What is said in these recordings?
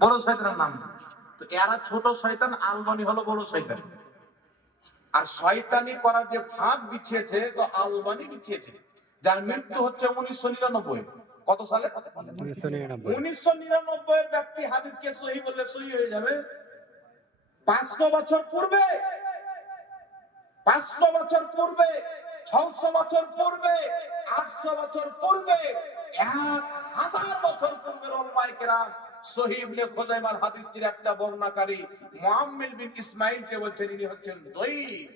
বড় শয়তানের নাম। তো এরা ছোট শয়তান, আলবানি হলো বড় শয়তান। আর শয়তানি করার যে ফাঁদ বিছিয়েছে, তো আলবানি বিছিয়েছে, যার মৃত্যু হচ্ছে 1999। কত সালে? 1999 এর ব্যক্তি হাদিসকে সহিহ বললে সহিহ হয়ে যাবে। 500 বছর পূর্বে, 500 বছর পূর্বে, 600 বছর পূর্বে, 800 বছর পূর্বে, 1000 বছর পূর্বের উলামায়ে কেরাম সহিহ ইবনে খুজাইমার হাদিসটির একটা বর্ণনাকারী মুআম্মিল বিন ইসমাঈলকে বলছেন ইনি হচ্ছেন দঈফ।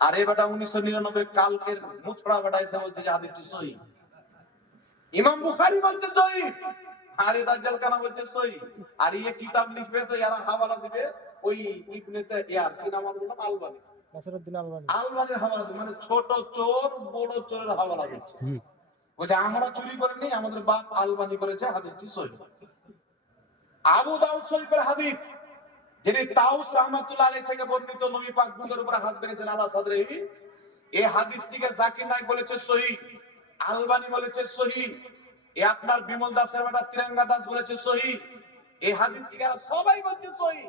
আর এই বেটা 1999 কালকের মুথড়া বেটা এসে বলছে যে হাদিসটি সহিহ। ইমাম বুখারী বলছে দঈফ, আর এই দাজ্জাল কানা বলছে সহিহ। আর এই কিতাব লিখবে তো এরা হাওয়ালা দিবে ওই ইবনে ইয়ার কি নাম বললাম, আলবানী, নাসিরউদ্দিন আলবানী। আলবানীর হাওয়ালা দিবে, মানে ছোট চোর বড় চোরের হাওয়ালা দিচ্ছে। বলছে আমরা চুরি করিনি, আমাদের বাপ আলবানী করেছে, হাদিসটি সহিহ। আবু দাউদ শরীফের হাদিস, যিনি তাউস রাহমাতুল্লাহ আলাইহি থেকে বর্ণিত, নবী পাক বুকের উপর হাত বেঁধেছেন আলা সাদরিহি, এই হাদিসটিকে জাকির নায়েক বলেছে সহিহ, আলবানী বলেছে সহিহ, এই আপনার বিমল দাসের বেটা তিরঙ্গা দাস বলেছে সহিহ। এই হাদিসটিকে সবাই বলছে সহিহ,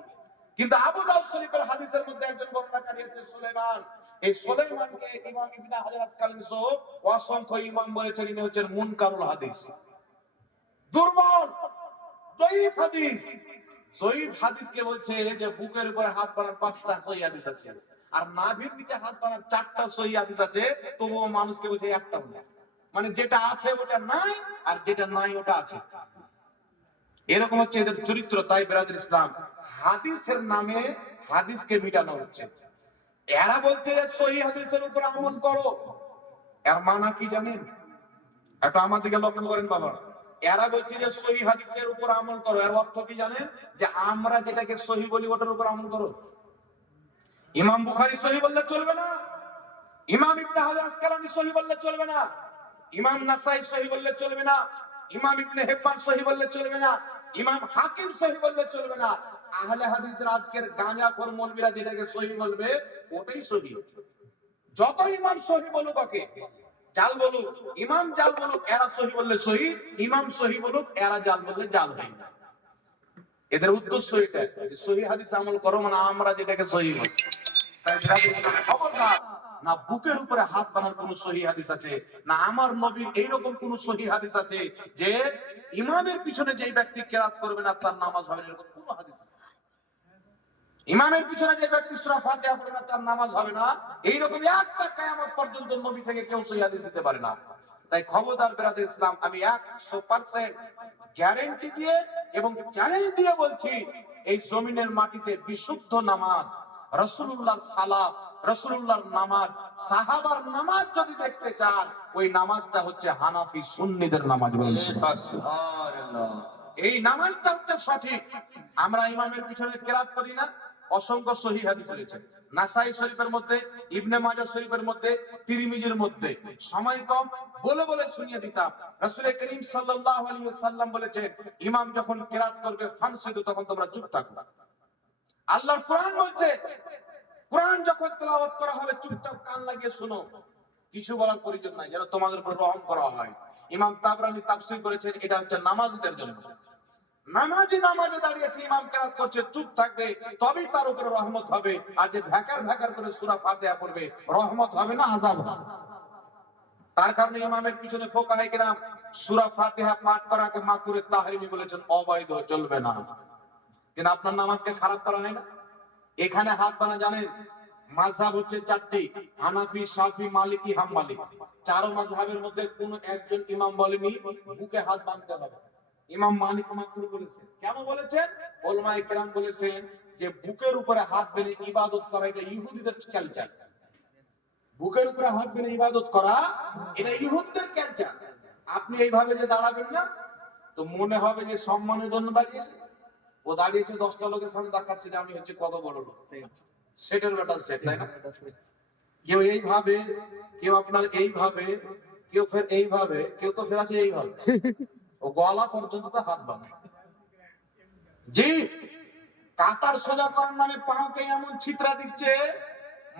কিন্তু আবু দাউদ শরীফের হাদিসের মধ্যে একজন বর্ণনাকারী হচ্ছে সুলাইমান। এই সুলাইমানকে ইমাম ইবনে হাজার আসকালানী সহ অসংখ্য ইমাম বলেছেন ইনি হচ্ছেন মুনকারুল হাদিস, দুর্বল দঈফ হাদিস। সহিহ হাদিসকে বলছে যে বুকের উপরে হাত বানার 5টা সহিহ হাদিস আছে, আর নাভির নিচে হাত বানার 4টা সহিহ হাদিস আছে, তবুও মানুষকে বলছে একটাও না। মানে যেটা আছে ওটা নাই, আর যেটা নাই ওটা আছে। এরকম হচ্ছে এদের চরিত্র। তাই বিরাদর ইসলাম, হাদিসের নামে হাদিসকে মিটানো হচ্ছে। এরা বলছে যে সহিহ হাদিসের উপর আমল করো, এর মানা কি জানেন? একটু আমার দিকে লক্ষ্য করেন বাবা। এরা বলছে যে সহিহ হাদিসের উপর আমল করো, এর অর্থ কি জানেন? যে আমরা যেটাকে সহিহ বলি ওটার উপর আমল করো। ইমাম বুখারী সহিহ বললে চলবে না, ইমাম ইবনে হাজার আসকালানী সহিহ বললে চলবে না, ইমাম নাসাই সহিহ বললে চলবে না, ইমাম ইবনে হিব্বান সহিহ বললে চলবে না, ইমাম হাকিম সহিহ বললে চলবে না। আহলে হাদিসদের আজকের গাঁজাখোর মৌলবীরা যেটাকে সহিহ বলবে ওটাই সহিহ। যত ইমাম সহিহ বলুক, ওকে জাল বলুক, ইমাম জাল বলুক, এরা সহিহ বললে সহিহ, ইমাম সহিহ বলুক, এরা জাল বললে জাল হয়ে যায়। এদের উদ্দেশ্য এটা, সহিহ হাদিস আমল করো, মানে আমরা যেটাকে সহিহ বলি। তাই বিরাদর ইসলাম, খবরদার, না বুকের উপরে হাত বানার কোন সহিহ হাদিস আছে, না আমার নবীর এইরকম কোন সহিহ হাদিস আছে যে ইমামের পিছনে যেই ব্যক্তি কেরাত করবে না তার নামাজ হবে না, এরকম কোন হাদিস নেই। ইমামের পিছনে যে ব্যক্তি সূরা ফাতিহা পড়বে না তার নামাজ হবে না, এইরকম একটা কিয়ামত পর্যন্ত নবী থেকে কেউ সহিহ হাদিস দিতে পারে না। তাই খবরদার বিরাদর ইসলাম, আমি 100% গ্যারান্টি দিয়ে এবং চ্যালেঞ্জ দিয়ে বলছি, এই জমিনের মাটিতে বিশুদ্ধ নামাজ, রাসূলুল্লাহর সালাত, রাসূলুল্লাহর নামাজ, সাহাবার নামাজ যদি দেখতে চান, ওই নামাজটা হচ্ছে হানাফি সুন্নিদের নামাজ। সুবহানাল্লাহ, এই নামাজটা হচ্ছে সঠিক। আমরা ইমামের পিছনে কেরাত করি না। অসংখ্য সহিহ হাদিস রয়েছে নাসাই শরীফের মধ্যে, ইবনে মাজাহ শরীফের মধ্যে, তিরমিজির মধ্যে। সময় কম, বলে বলে শুনিয়ে দিতাম। রাসূল করিম সাল্লাল্লাহু আলাইহি ওয়াসাল্লাম বলেছেন, ইমাম যখন কেরাত করবে ফানসিদু, তখন তোমরা চুপ থাকো। আল্লাহর কোরআন বলছে, কোরআন যখন তেলাওয়াত করা হবে চুপচাপ কান লাগিয়ে শোনো, কিছু বলার প্রয়োজন নাই, যেন তোমাদের উপর রহম করা হয়। ইমাম তাবরানী তাফসীর করেছেন, এটা হচ্ছে নামাজীদের জন্য। নামাজি নামাজে দাঁড়িয়েছে, ইমাম কেরাত করছে, চুপ থাকবে, তবেই তার উপরে রহমত হবে। আর যে ভ্যাকার ভ্যাকার করে সূরা ফাতিহা পড়বে, রহমত হবে না, আযাব হবে। তার কারণে ইমামের পিছনে ফুকাহায়ে কেরাম সূরা ফাতিহা পাঠ করাকে মাকরুহ তাহরিমি বলেছেন, অবৈধ, চলবে না। কিন্তু আপনার নামাজকে খারাপ করা হয় না। এখানে হাত বানা জানেন, মাযহাব হচ্ছে 4টি, হানাফি, শাফি, মালিকি, হাম্বলি। চারো মাযহাবের মধ্যে কোন একজন ইমাম বলেনি বুকে হাত বাঁধতে হবে। ইমাম মালিক মাকরুহ বলেছেন। কেন বলেছেন? উলামায়ে কেরাম বলেছেন যে বুকের উপরে হাত বেঁধে ইবাদত করা এটা ইহুদিদের কালচার। বুকের উপরে হাত বেঁধে ইবাদত করা এটা ইহুদিদের কালচার। আপনি এইভাবে যে দাঁড়াবেন না, তো মনে হবে যে সম্মানের জন্য দাঁড়িয়েছে। ও দাঁড়িয়েছে 10টা লোকের সামনে দেখাচ্ছে যে আমি হচ্ছে কত বড় লোক। সেটের ব্যাটার সেট, তাই না? কেউ এইভাবে, কেউ আপনার এইভাবে, কেউ ফের এইভাবে, কেউ তো ফের আছে এইভাবে। ও গলা পর্যন্ত তো হাত বাঁধে। জি, কাতার সোজা করার নামে পাওকে এমন ছিতরা দিচ্ছে,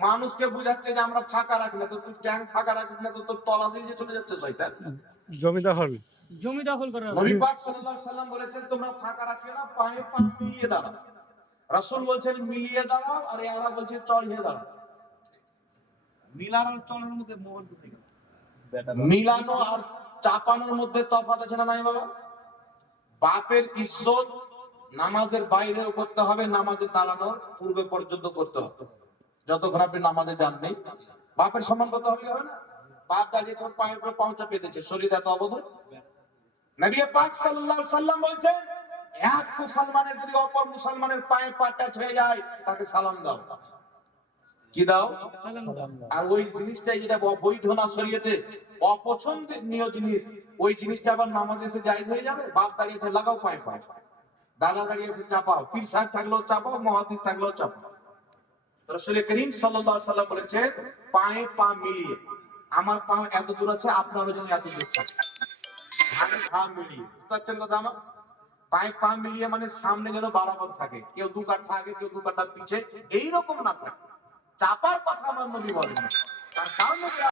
মানুষকে বুঝাচ্ছে যে আমরা ফাঁকা রাখি না, তো তুই ট্যাঙ্ক ফাঁকা রাখিস না, তো তোর তলা দিয়ে চলে যাচ্ছে শয়তান। জমিদার হল জমি দখল করা হবে। নবী পাক সাল্লাল্লাহু আলাইহি সাল্লাম বলেছেন তোমরা ফাঁকা রাখিও না, পায়ে পা মিলিয়ে দাঁড়াও। রাসূল বলছেন মিলিয়ে দাঁড়াও, আর এরা বলছে চড়িয়ে দাঁড়াও। মিলার আর চড়ানোর মধ্যে মোবাইল কোথায় গেল? মিলানো আর চাপানোর মধ্যে তফাৎ আছে না নাই বাবা? বাপের ইজ্জত নামাজের বাইরেও করতে হবে, নামাজে দাঁড়ানোর পূর্বে পর্যন্ত করতে হবে। যতক্ষণ আপনি নামাজে যান নেই, বাপের সম্মান করতে হবে কি হবে না? বাপ দাঁড়িয়েছে, ওর পায়ের উপরে পাউচা পেতেছে, শরীর এত অবদর। নবী পাক সাল্লাল্লাহু আলাইহি সাল্লাম বলছেন এক মুসলমানের যদি অপর মুসলমানের পায়ে পা টাচ হয়ে যায় তাকে সালাম দাও। কি দাও? সালাম দাও। আর ওই জিনিসটাই যেটা বৈধ না শরীয়তে, অপছন্দনীয় জিনিস, ওই জিনিসটা আবার নামাজে এসে জায়েজ হয়ে যাবে? বাপ দাঁড়িয়েছে লাগাও পায়ে পায়ে, দাদা দাঁড়িয়েছে চাপাও, পীর সাহেব থাকলেও চাপাও, মুহাদ্দিস থাকলেও চাপাও। রাসূল করিম সাল্লাল্লাহু আলাইহি সাল্লাম বলেছেন পায়ে পা মিলিয়ে, আমার পা এত দূর আছে আপনারও যেন এত দূর থাকে, আগে পা মিলিয়ে। বুঝতে পারছেন কথা আমার? পায়ে পা মিলিয়ে মানে সামনে যেন বরাবর থাকে, কেউ দু কাঠা আগে কেউ দু কাঠা পিছে এইরকম না থাকে। চাপার কথা আমার নবী বলেন, তার কারণ